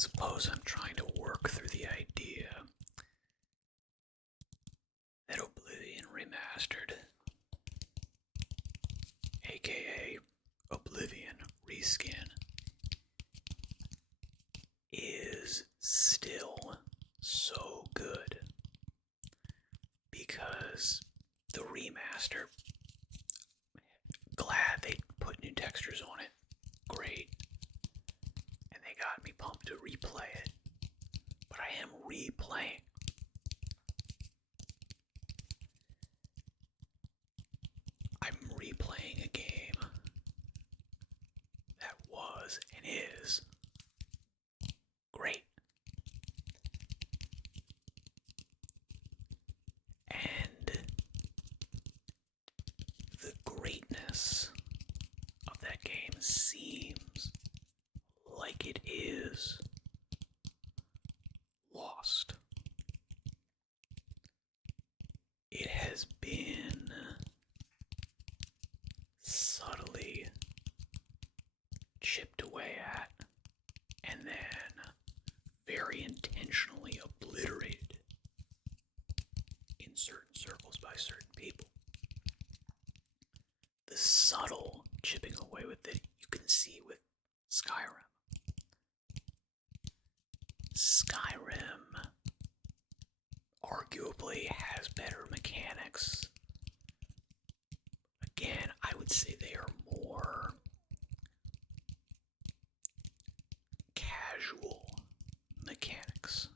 suppose I'm trying to work through the idea that Oblivion Remastered, aka Oblivion Reskin, is still so good because the remaster, glad they put new textures on it, great, and they got me pumped to replay it, but I am replaying. I'm replaying a game that was and is great. And the greatness of that game seems like it is lost. It has been subtly chipped away at and then very intentionally obliterated in certain circles by certain people. The subtle chipping away with it you can see with Skyrim. Skyrim arguably has better mechanics. Again, I would say they are more casual mechanics.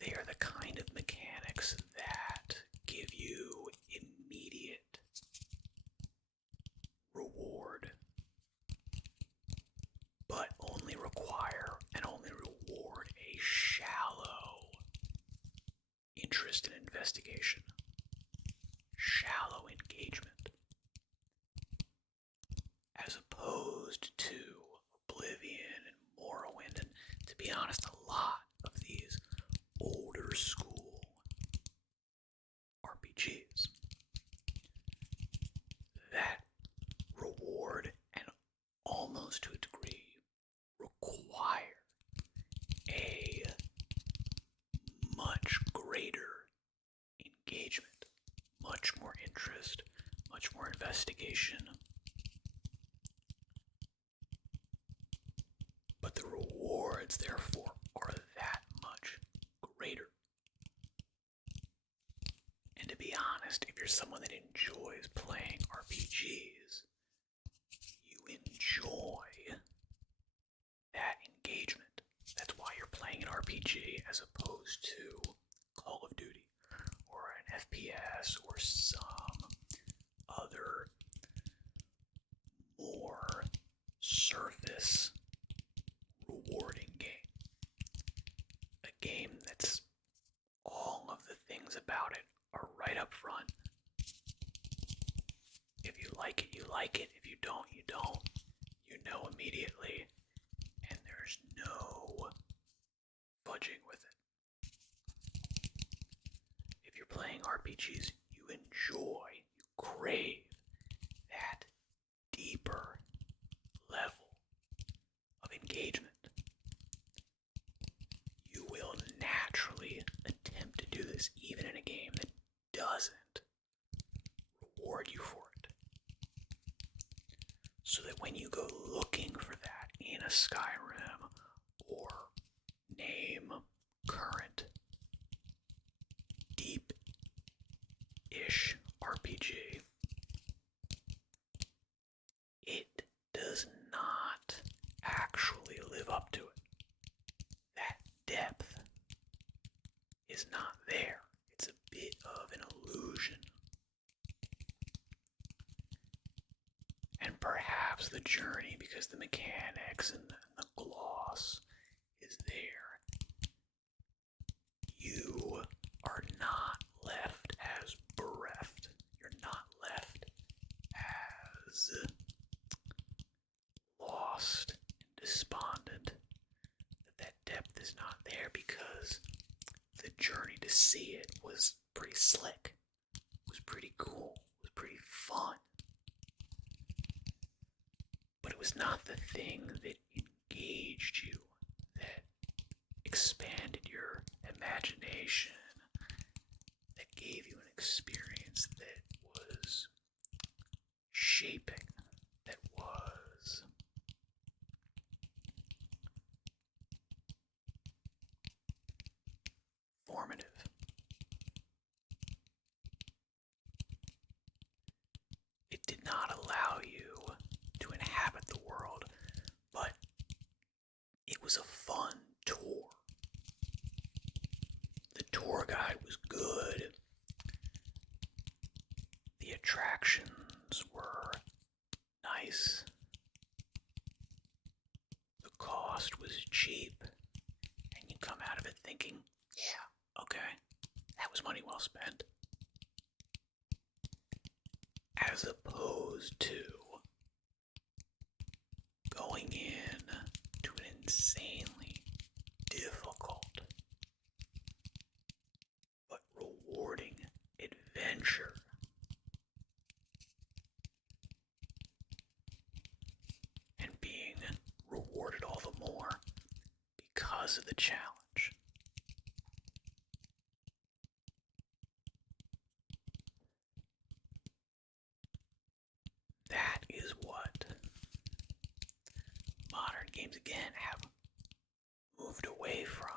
They are the kind of mechanics that give you immediate reward, but only require and only reward a shallow interest and investigation, shallow engagement, as opposed to Oblivion and Morrowind, and to be honest, a lot of these older school RPGs that reward and almost to a degree require a much greater engagement, much more interest, much more investigation. But the rewards, therefore, are that much greater. And to be honest, if you're someone that enjoys playing RPGs, you enjoy that engagement. That's why you're playing an RPG as opposed to Call of Duty or an FPS or some other more surface rewarding game. A game that's all of the things about it are right up front. If you like it, you like it. If you don't, you don't. You know immediately. And there's no fudging with it. If you're playing RPGs, you enjoy, you crave that deeper level of engagement. You will naturally attempt to do this even in a game that doesn't reward you for it. So that when you go looking for that in a Skyrim or name current deep-ish RPG, it does not actually live up to it. That depth is not there. It's a bit of an illusion. And perhaps the journey, because the mechanics and the gloss is there, you are not left as bereft. You're not left as lost and despondent that depth is not there, because the journey to see it was pretty slick, was pretty cool, was pretty fun. But it was not the thing that engaged was a fun tour. The tour guide was good. The attractions were nice. The cost was cheap. And you come out of it thinking, yeah, okay, that was money well spent. As opposed to going in to an insanely difficult but rewarding adventure. And being rewarded all the more because of the challenge. That is what modern games again have moved away from.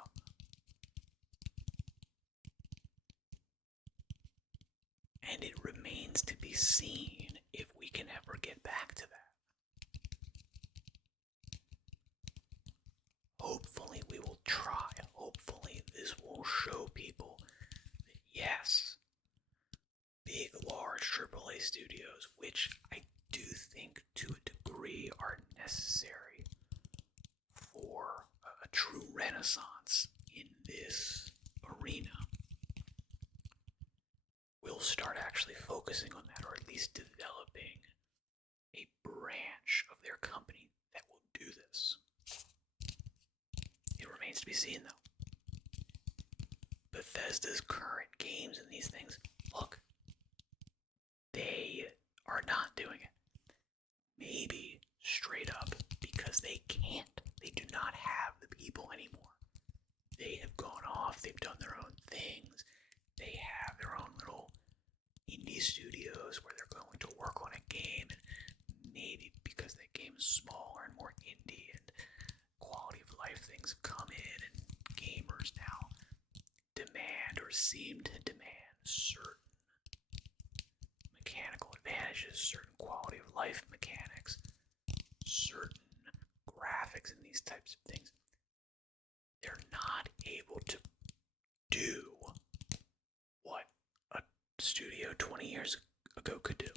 And it remains to be seen if we can ever get back to that. Hopefully we will try. Hopefully this will show people that yes, big, large AAA studios, which I do think to a degree are necessary for a true renaissance in this arena, will start actually focusing on that, or at least developing a branch of their company that will do this. It remains to be seen, though. Bethesda's current games and these things, look, they are not doing it. Maybe straight up because they can't. They do not have the people anymore. They have gone off, they've done their own things. They have their own little indie studios where they're going to work on a game, and maybe because that game is smaller and more indie and quality of life things have come in, and gamers now demand or seem to demand certain mechanical advantages, certain quality of life mechanics, certain graphics and these types of things. They're not able to do what a studio 20 years ago could do.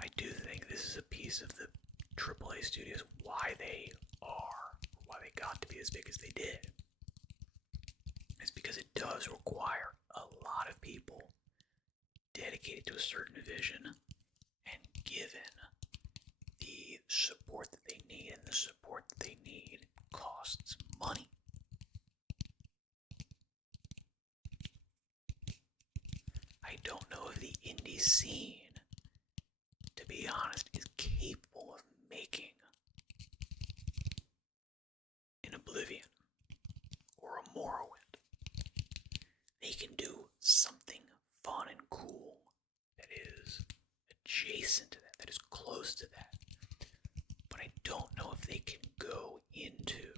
I do think this is a piece of the AAA studios, why they got to be as big as they did. It's because it does require a lot of people dedicated to a certain vision and given the support that they need, and the support that they need costs money. I don't know if the indie scene, to be honest, is capable of making an Oblivion or a Morrowind. They can do something fun and cool that is adjacent to that is close to that. But I don't know if they can go into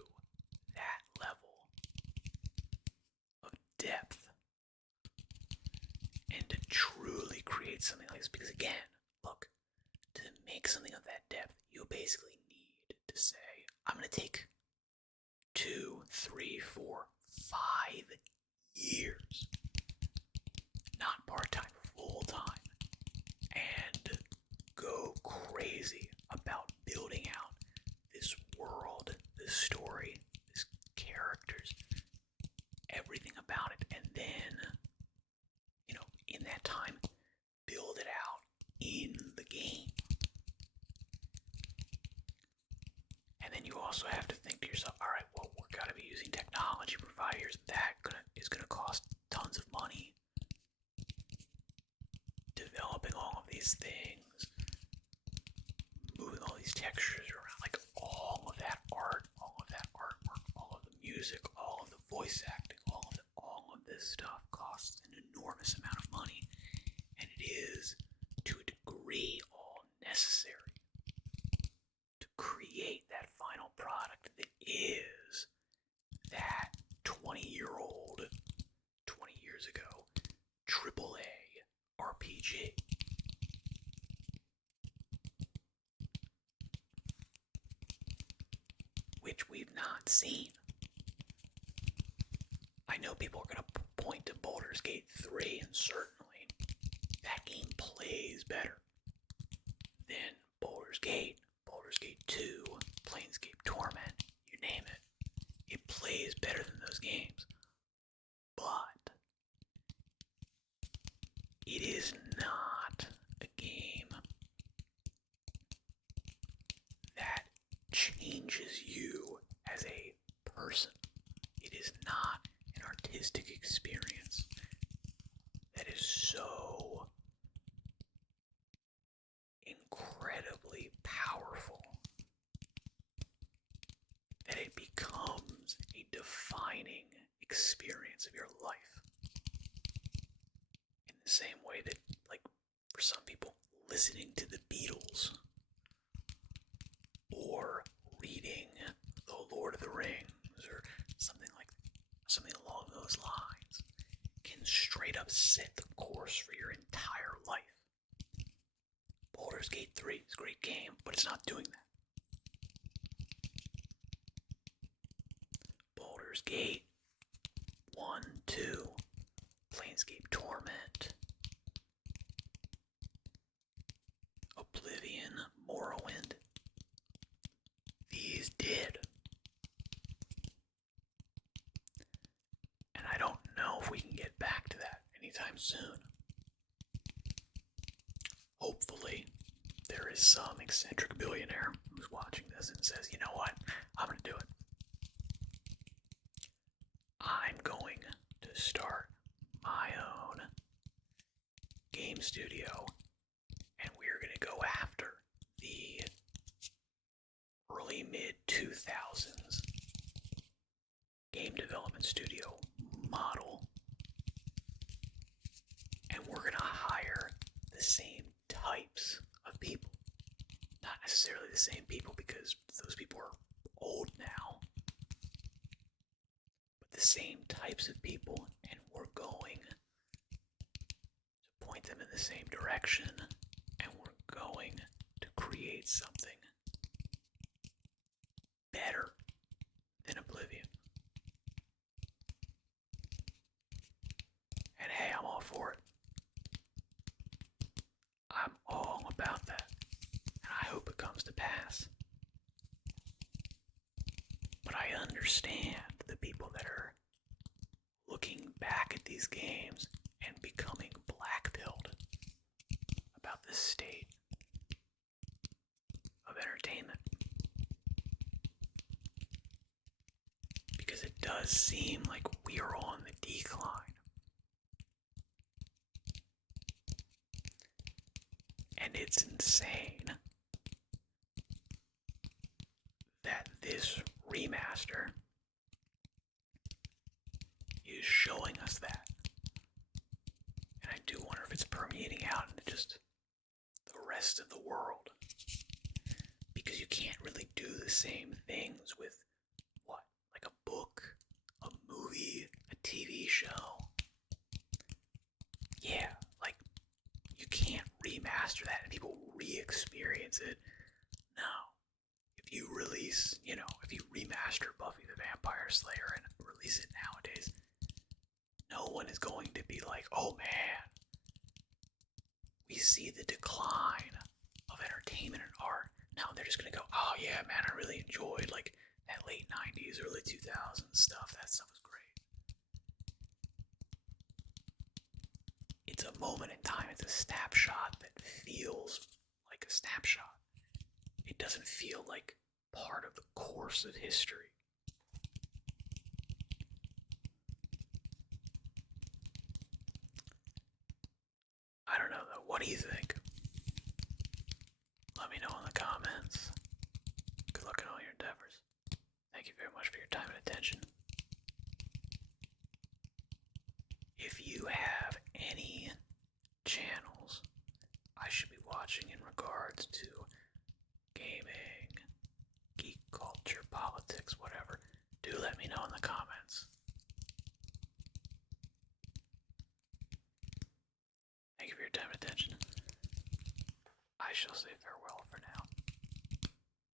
that level of depth and to truly create something like this. Because again, look, to make something of that depth, you basically need to say, I'm going to take 2, 3, 4, 5 years, not part-time, full-time, and go crazy about building out this world, this story, this characters, everything about it, and then, in that time, build it out in the game. And then you also have to think to yourself, all right, well, we're going to be using technology for 5 years. That is going to cost tons of money. Developing all of these things, moving all these textures around, like all of that art, all of that artwork, all of the music, all of the voice acting, all of this stuff costs an enormous amount of money, and it is, to a degree, all necessary to create that final product that is that 20 years ago, AAA RPG. which we've not seen. I know people are going to point to Baldur's Gate 3, and certainly that game plays better than Baldur's Gate, Baldur's Gate 2, Planescape Torment, you name it. It plays better than those games. But it is not a game that changes you as a person. It is not an artistic experience that is so incredibly powerful that it becomes a defining experience of your life. In the same way that, like, for some people, listening to the Beatles or reading The Lord of the Rings or something along those lines can straight up set the course for your entire life. Baldur's Gate 3 is a great game, but it's not doing that. Baldur's Gate 1, 2, Planescape Torment, Oblivion, Morrowind, these did. And I don't know if we can get back to that anytime soon. Hopefully, there is some eccentric billionaire who's watching this and says, you know what, I'm going to do it. I'm going to start my own game studio, and we're going to go after the early mid-2000s game development studio model, and we're going to hire the same types of people. Not necessarily the same people, because those people are old now, but the same types of people, and we're going to point them in the same direction, and we're going to create something better than Oblivion. And hey, I'm all for it. I'm all about that, and I hope it comes to pass. But I understand the people that are looking back at these games and becoming black-pilled about the state of entertainment. Because it does seem like we are on the decline. And it's insane that this remaster is showing us that. And I do wonder if it's permeating out into just the rest of the world. Because you can't really do the same things with, what, like a book, a movie, a TV show. Yeah, like, you can't remaster that and people re-experience it. No. If you release, if you remaster Buffy the Vampire Slayer and release it nowadays, no one is going to be like, oh man, we see the decline of entertainment and art. No, they're just going to go, oh yeah, man, I really enjoyed like that late 90s, early 2000s stuff. That stuff was great. It's a moment in time. It's a snapshot that feels like a snapshot. It doesn't feel like part of the course of history. I don't know though. What do you think? Let me know in the comments. Good luck in all your endeavors. Thank you very much for your time and attention.